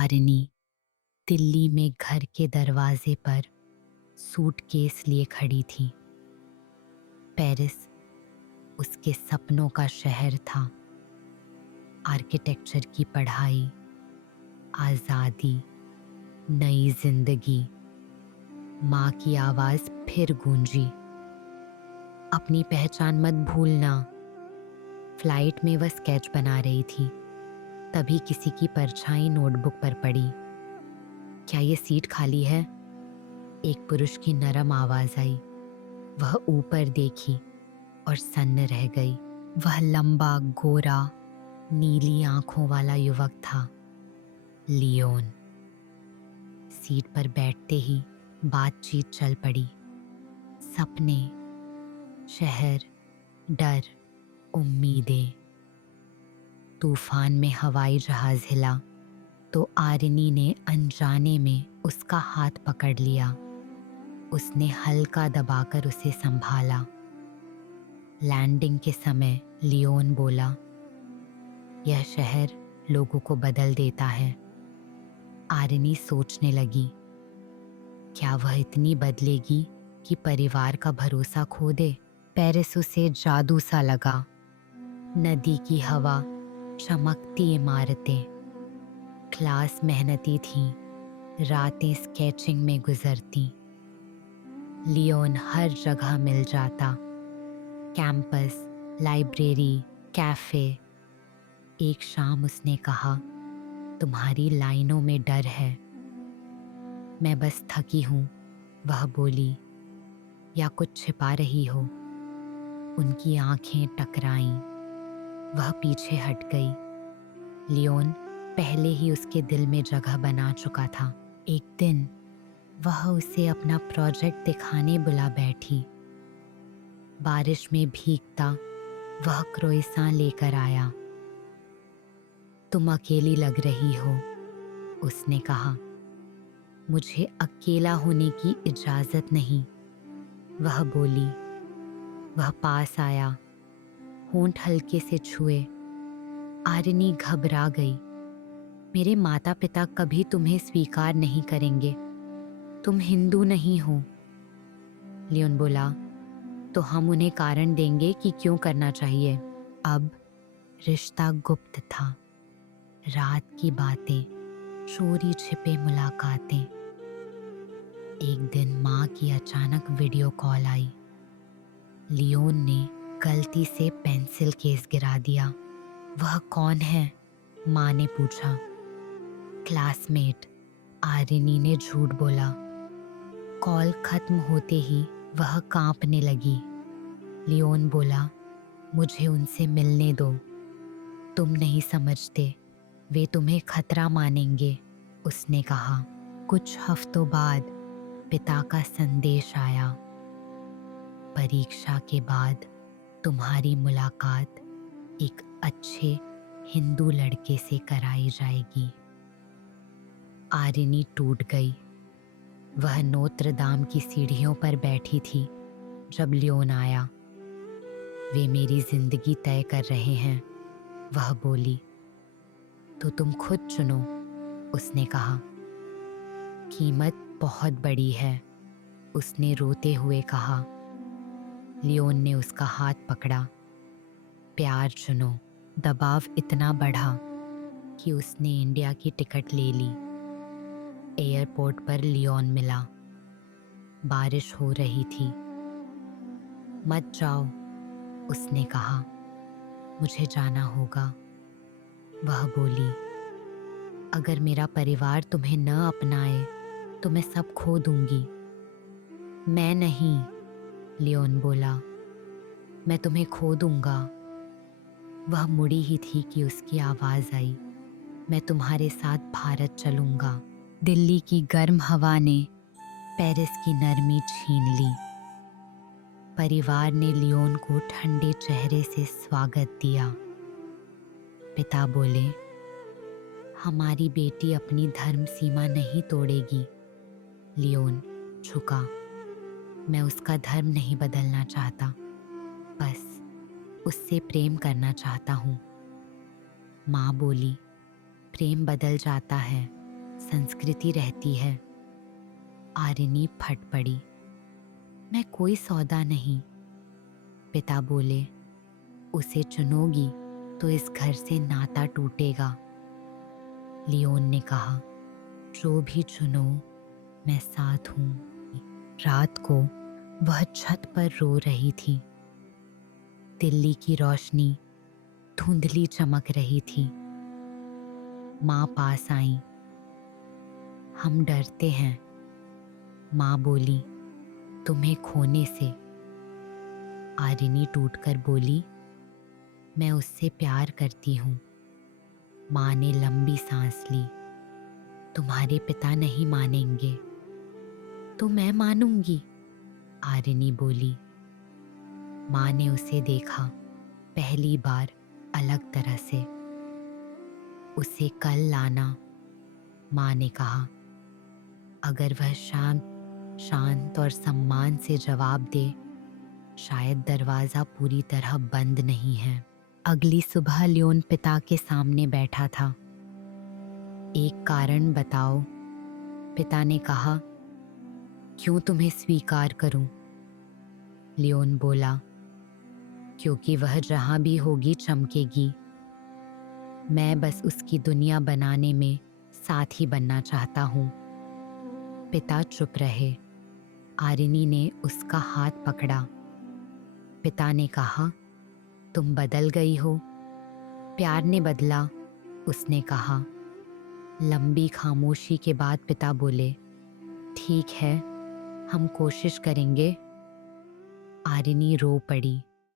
आरनी दिल्ली में घर के दरवाजे पर सूटकेस लिए खड़ी थी। पेरिस उसके सपनों का शहर था। आर्किटेक्चर की पढ़ाई, आज़ादी, नई जिंदगी। माँ की आवाज़ फिर गूंजी, अपनी पहचान मत भूलना। फ्लाइट में वह स्केच बना रही थी, तभी किसी की परछाई नोटबुक पर पड़ी। क्या ये सीट खाली है? एक पुरुष की नरम आवाज आई। वह ऊपर देखी और सन्न रह गई। वह लंबा, गोरा, नीली आंखों वाला युवक था, लियोन। सीट पर बैठते ही बातचीत चल पड़ी। सपने, शहर, डर, उम्मीदें। तूफान में हवाई जहाज हिला तो आरनी ने अनजाने में उसका हाथ पकड़ लिया। उसने हल्का दबाकर उसे संभाला। लैंडिंग के समय लियोन बोला, यह शहर लोगों को बदल देता है। आरनी सोचने लगी, क्या वह इतनी बदलेगी कि परिवार का भरोसा खो दे? पेरिस उसे जादू सा लगा। नदी की हवा, चमकती इमारतें। क्लास मेहनती थी, रातें स्केचिंग में गुजरती। लियोन हर जगह मिल जाता, कैंपस, लाइब्रेरी, कैफे। एक शाम उसने कहा, तुम्हारी लाइनों में डर है। मैं बस थकी हूँ, वह बोली। या कुछ छिपा रही हो? उनकी आंखें टकराईं। वह पीछे हट गई। लियोन पहले ही उसके दिल में जगह बना चुका था। एक दिन वह उसे अपना प्रोजेक्ट दिखाने बुला बैठी। बारिश में भीगता वह क्रोइसां लेकर आया। तुम अकेली लग रही हो, उसने कहा। मुझे अकेला होने की इजाजत नहीं, वह बोली। वह पास आया, होंठ हल्के से छुए। आरनी घबरा गई। मेरे माता पिता कभी तुम्हें स्वीकार नहीं करेंगे, तुम हिंदू नहीं हो। लियोन बोला, तो हम उन्हें कारण देंगे कि क्यों करना चाहिए। अब रिश्ता गुप्त था। रात की बातें, चोरी छिपे मुलाकातें। एक दिन माँ की अचानक वीडियो कॉल आई। लियोन ने गलती से पेंसिल केस गिरा दिया। वह कौन है? माँ ने पूछा। क्लासमेट, आरनी ने झूठ बोला। कॉल खत्म होते ही वह कांपने लगी। लियोन बोला, मुझे उनसे मिलने दो। तुम नहीं समझते, वे तुम्हें खतरा मानेंगे, उसने कहा। कुछ हफ्तों बाद पिता का संदेश आया। परीक्षा के बाद तुम्हारी मुलाकात एक अच्छे हिंदू लड़के से कराई जाएगी। आरनी टूट गई। वह नोत्र दाम की सीढ़ियों पर बैठी थी जब लियोन आया। वे मेरी जिंदगी तय कर रहे हैं, वह बोली। तो तुम खुद चुनो, उसने कहा। कीमत बहुत बड़ी है, उसने रोते हुए कहा। लियोन ने उसका हाथ पकड़ा। प्यार चुनो। दबाव इतना बढ़ा कि उसने इंडिया की टिकट ले ली। एयरपोर्ट पर लियोन मिला। बारिश हो रही थी। मत जाओ, उसने कहा। मुझे जाना होगा, वह बोली। अगर मेरा परिवार तुम्हें न अपनाए तो मैं सब खो दूंगी। मैं नहीं, लियोन बोला। मैं तुम्हें खो दूंगा। वह मुड़ी ही थी कि उसकी आवाज आई। मैं तुम्हारे साथ भारत चलूंगा। दिल्ली की गर्म हवा ने पेरिस की नरमी छीन ली। परिवार ने लियोन को ठंडे चेहरे से स्वागत दिया। पिता बोले, हमारी बेटी अपनी धर्म सीमा नहीं तोड़ेगी। लियोन झुका। मैं उसका धर्म नहीं बदलना चाहता, बस उससे प्रेम करना चाहता हूँ। माँ बोली, प्रेम बदल जाता है, संस्कृति रहती है। आरिनी फट पड़ी। मैं कोई सौदा नहीं। पिता बोले, उसे चुनोगी तो इस घर से नाता टूटेगा। लियोन ने कहा, जो भी चुनो मैं साथ हूं। रात को वह छत पर रो रही थी। दिल्ली की रोशनी धुंधली चमक रही थी। माँ पास आई। हम डरते हैं, माँ बोली, तुम्हें खोने से। आरिनी टूटकर बोली, मैं उससे प्यार करती हूँ। माँ ने लंबी सांस ली। तुम्हारे पिता नहीं मानेंगे तो मैं मानूंगी, आरिनी बोली। माँ ने उसे देखा, पहली बार अलग तरह से। उसे कल लाना, माँ ने कहा। अगर वह शांत और सम्मान से जवाब दे, शायद दरवाजा पूरी तरह बंद नहीं है। अगली सुबह लियोन पिता के सामने बैठा था। एक कारण बताओ, पिता ने कहा। क्यों तुम्हें स्वीकार करूं? लियोन बोला, क्योंकि वह जहां भी होगी चमकेगी। मैं बस उसकी दुनिया बनाने में साथी बनना चाहता हूं। पिता चुप रहे। आरिनी ने उसका हाथ पकड़ा। पिता ने कहा, तुम बदल गई हो। प्यार ने बदला, उसने कहा। लंबी खामोशी के बाद पिता बोले, ठीक है, हम कोशिश करेंगे। आरिनी रो पड़ी।